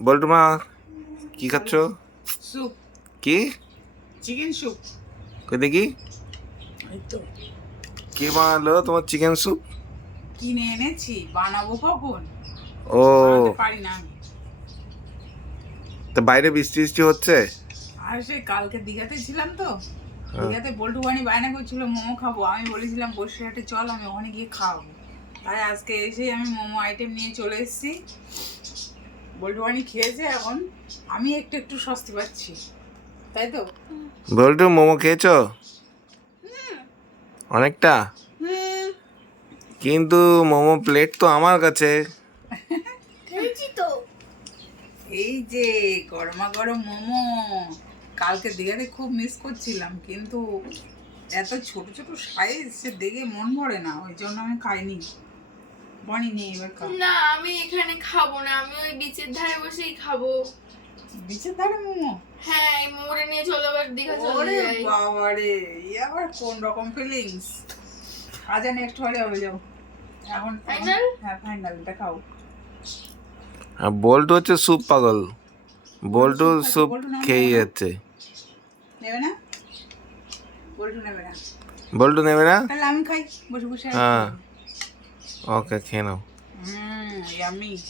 বল্টু মা কি খাচ্ছ? স্যুপ কি? চিকেন স্যুপ কই দেখি কে বানালো তোমার চিকেন স্যুপ কিনে এনেছি বানাবো কখন? ও। পারি না তা বাইরে বৃষ্টি বৃষ্টি হচ্ছে? আর সে কালকে দীঘাতে ছিলাম তো। হ্যাঁ। দীঘাতে বল্টু বানি বায়না করছিল মোমো খাব। আমি বলেছিলাম বসিরহাটে চল আমি ওখানে গিয়ে খাওয়াবো। তাই আজকে এসে আমি মোমো আইটেম নিয়ে চলে এসেছি। বল্টু বানি খেয়েছে এখন আমি একটু একটু স্বস্তি পাচ্ছি। তাই তো? বল্টু মোমো খেয়েছো? অনেকটা? কিন্তু মোমো প্লেট তো আমার কাছে। এই যে গরমা গরম মোমো কালকে দীঘাতে খুব মিস করছিলাম কিন্তু এত ছোট ছোট সাইজ সে দেখে মন ভরে না ওই জন্য আমি খাইনি। বনি নেই এবার খা না আমি এখানে খাব না আমি ওই বিচের ধারে বসেই খাব। বিচের ধারে মোমো? হ্যাঁ এই মোড়ে নিয়ে চলে আবার দীঘা চলে ওরে যাই। বাবা রে ই আবার কোন রকম ফিলিংস নেক্সট হলে হবে যাও। এখন Final? হ্যাঁ ফাইনাল এটা খাও। আর বল্টু হচ্ছে স্যুপ পাগল। বল্টু স্যুপ না? যাচ্ছে। নেবে না? বল্টু নেবে না। বল্টু নেবে না? তাহলে আমি খাই বসে বসে হ্যাঁ। Okay, Kano. Mmm, hum, yummy.